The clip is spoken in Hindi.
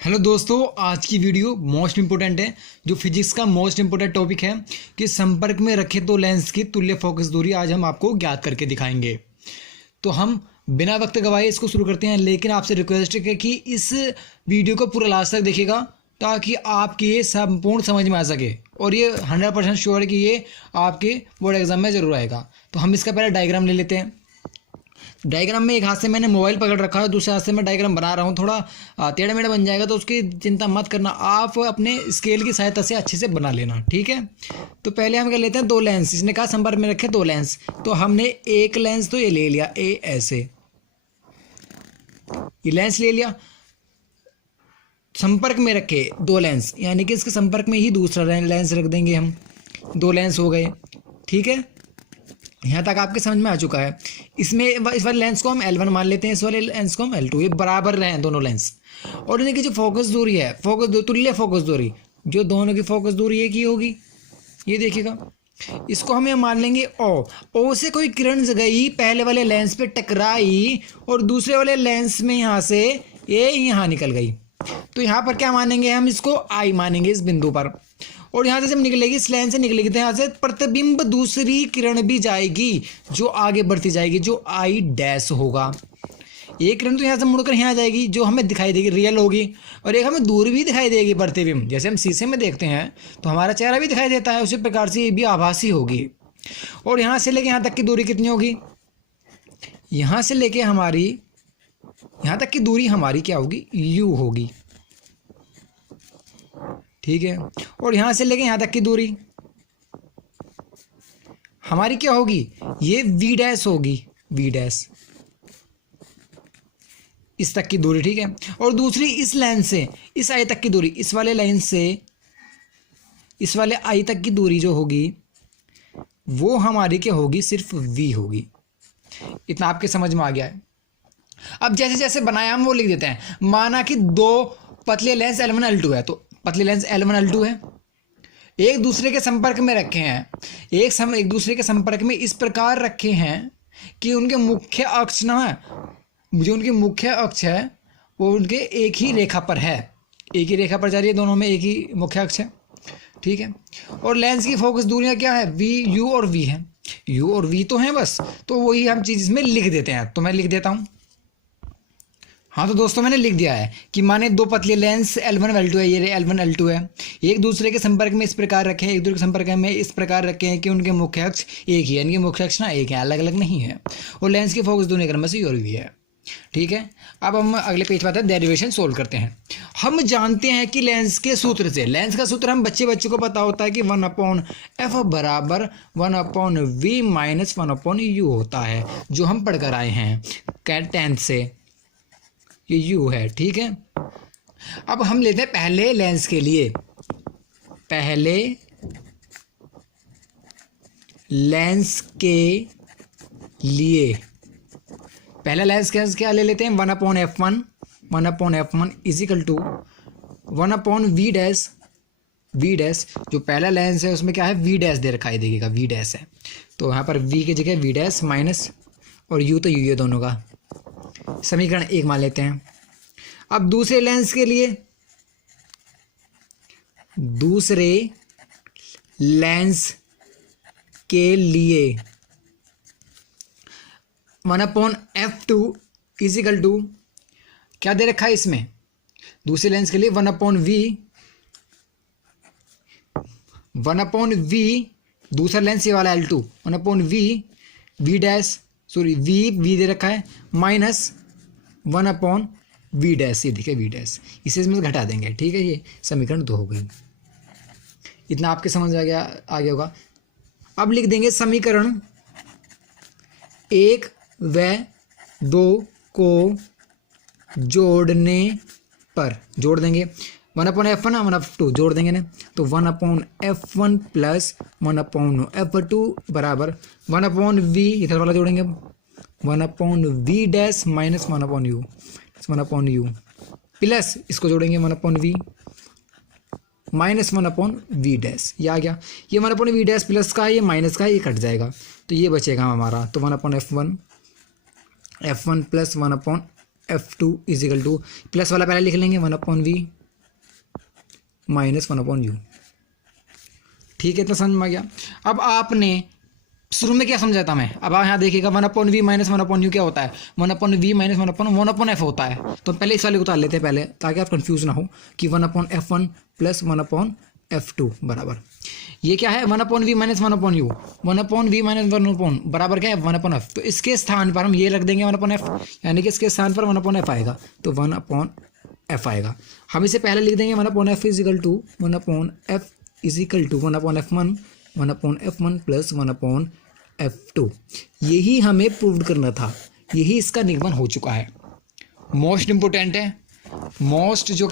हेलो दोस्तों, आज की वीडियो मोस्ट इंपोर्टेंट है। जो फिजिक्स का मोस्ट इंपोर्टेंट टॉपिक है कि संपर्क में रखे दो लेंस की तुल्य फोकस दूरी आज हम आपको ज्ञात करके दिखाएंगे। तो हम बिना वक्त गवाए इसको शुरू करते हैं, लेकिन आपसे रिक्वेस्ट है कि इस वीडियो को पूरा लास्ट तक देखिएगा ताकि आपकी ये संपूर्ण समझ में आ सके, और ये 100% श्योर है कि ये आपके बोर्ड एग्जाम में जरूर आएगा। तो हम इसका पहले डायग्राम ले लेते हैं। डायग्राम में एक हाथ से मैंने मोबाइल पकड़ रखा है, दूसरे हाथ से मैं डायग्राम बना रहा हूँ। थोड़ा टेढ़ा मेढ़ा बन जाएगा तो उसकी चिंता मत करना, आप अपने स्केल की सहायता से अच्छे से बना लेना, ठीक है। तो पहले हम क्या लेते हैं, दो लेंस। इसने कहा संपर्क में रखे दो लेंस, तो हमने एक लेंस तो ये ले लिया, ए ऐसे ये लेंस ले लिया। संपर्क में रखे दो लेंस यानी कि इसके संपर्क में ही दूसरा लेंस रख देंगे हम। दो लेंस हो गए, ठीक है। यहाँ तक आपके समझ में आ चुका है। इसमें इस वाले लेंस को हम L1 मान लेते हैं, इस वाले लेंस को हम L2। ये बराबर रहे दोनों लेंस, और इनकी जो फोकस दूरी है, तुल्य फोकस दूरी, जो दोनों की फोकस दूरी एक ही होगी। ये देखिएगा, इसको हम मान लेंगे O से कोई किरण गई, पहले वाले लेंस पे टकराई और दूसरे वाले लेंस में यहाँ से ये यहाँ निकल गई। तो यहाँ पर क्या मानेंगे हम, इसको I मानेंगे इस बिंदु पर। और यहाँ से जब निकलेगी, इस लेंस से निकलेगी, तो यहाँ से प्रतिबिंब दूसरी किरण भी जाएगी जो आगे बढ़ती जाएगी, जो I डैश होगा। एक किरण तो यहाँ से मुड़कर यहाँ जाएगी, जो हमें दिखाई देगी, रियल होगी, और एक हमें दूर भी दिखाई देगी, प्रतिबिंब। जैसे हम शीशे में देखते हैं तो हमारा चेहरा भी दिखाई देता है, उसी प्रकार से ये भी आभासी होगी। और यहाँ से लेके यहाँ तक की दूरी कितनी होगी, यहाँ से लेके हमारी यहाँ तक की दूरी हमारी क्या होगी, U होगी, ठीक है। और यहां से लेके यहां तक की दूरी हमारी क्या होगी, ये V डैश होगी, V डैश, इस तक की दूरी, ठीक है। और दूसरी इस लेंस से इस I तक की दूरी, इस वाले लेंस से इस वाले I तक की दूरी जो होगी वो हमारी क्या होगी, सिर्फ V होगी। इतना आपके समझ में आ गया है। अब जैसे जैसे बनाया हम वो लिख देते हैं। माना कि दो पतले लेंस L1 L2 है, तो पतले लेंस L1 L2 है, एक दूसरे के संपर्क में रखे हैं, एक दूसरे के संपर्क में इस प्रकार रखे हैं कि उनके मुख्य अक्ष जो उनकी मुख्य अक्ष है वो उनके एक ही रेखा पर है, एक ही रेखा पर जा रही है, दोनों में एक ही मुख्य अक्ष है, ठीक है। और लेंस की फोकस दूरियां क्या है, V, U और V है। U और V तो हैं बस, तो वही हम चीज इसमें लिख देते हैं। तो मैं लिख देता हूं। हाँ तो दोस्तों, मैंने लिख दिया है कि माने दो पतले लेंस L1 L2 है, ये L1 L2 है, एक दूसरे के संपर्क में इस प्रकार रखे हैं, एक दूसरे के संपर्क में इस प्रकार रखे हैं कि उनके मुख्य अक्ष एक ही है, इनके मुख्य अक्ष ना एक है, अलग अलग नहीं है। और लेंस की फोकस दूरी क्रम से और भी है, ठीक है। अब हम अगले पेज पर आते हैं, डेरिवेशन सोल्व करते हैं। हम जानते हैं कि लेंस के सूत्र से, लेंस का सूत्र हम बच्चे को पता होता है कि 1/f बराबर 1/v माइनस 1/u होता है, जो हम पढ़कर आए हैं 10th से, ये U है, ठीक है। अब हम लेते हैं पहले लेंस के लिए, पहले लेंस के लिए पहला लेंस क्या ले लेते हैं, 1/f1 is equal to 1/v dash, V dash. जो पहला लेंस है उसमें क्या है, V डैश दे रखा है, देखिएगा V डैश है, तो यहाँ पर V की जगह V डैश माइनस, और U तो U है दोनों का। समीकरण 1 मान लेते हैं। अब दूसरे लेंस के लिए, दूसरे लेंस के लिए 1/f2 इजिकल टू क्या दे रखा है इसमें, दूसरे लेंस के लिए 1/v, दूसरा लेंस ये वाला L2, 1/v dash, sorry V दे रखा है, माइनस 1/v डैश, ये देखिए V डैश, इसे इसमें से घटा देंगे, ठीक है। ये समीकरण 2 हो गई। इतना आपके समझ आ गया होगा। अब लिख देंगे समीकरण 1 व 2 को जोड़ने पर, जोड़ देंगे 1/f1 1/f2 जोड़ देंगे ना, तो 1/f1 प्लस 1/f2 बराबर 1/v, इधर वाला जोड़ेंगे 1/v dash minus 1/u plus इसको जोड़ेंगे 1/v माइनस 1/v डैश, ये आ गया। ये 1/v डैश प्लस का है, ये माइनस का है, ये कट जाएगा, तो ये बचेगा हमारा। तो 1/f1 plus 1/f F2 is equal to, plus वाला पहले लिख लेंगे 1/v माइनस 1/u। ठीक है, इतना समझ में आ गया। अब आपने शुरू में क्या समझा था मैं, अब आप यहाँ देखिएगा 1/v माइनस 1/u क्या होता है, 1/v माइनस 1/f होता है। तो पहले इस वाले को उतार लेते हैं पहले, ताकि आप कंफ्यूज ना हो कि 1/f1 प्लस 1/f2 बराबर ये क्या है 1/v minus 1/u, 1/v minus 1/, बराबर क्या है 1/f। तो इसके स्थान पर हम ये रख देंगे 1/f, यानी कि इसके स्थान पर 1/f आएगा, तो 1/f आएगा। हम इसे पहले लिख देंगे 1/f is equal to 1/f is equal to 1/f1 1/f1 plus 1/f2। यही हमें प्रूव करना था, यही इसका निगमन हो चुका है। मोस्ट इंपोर्टेंट है, मोस्ट जो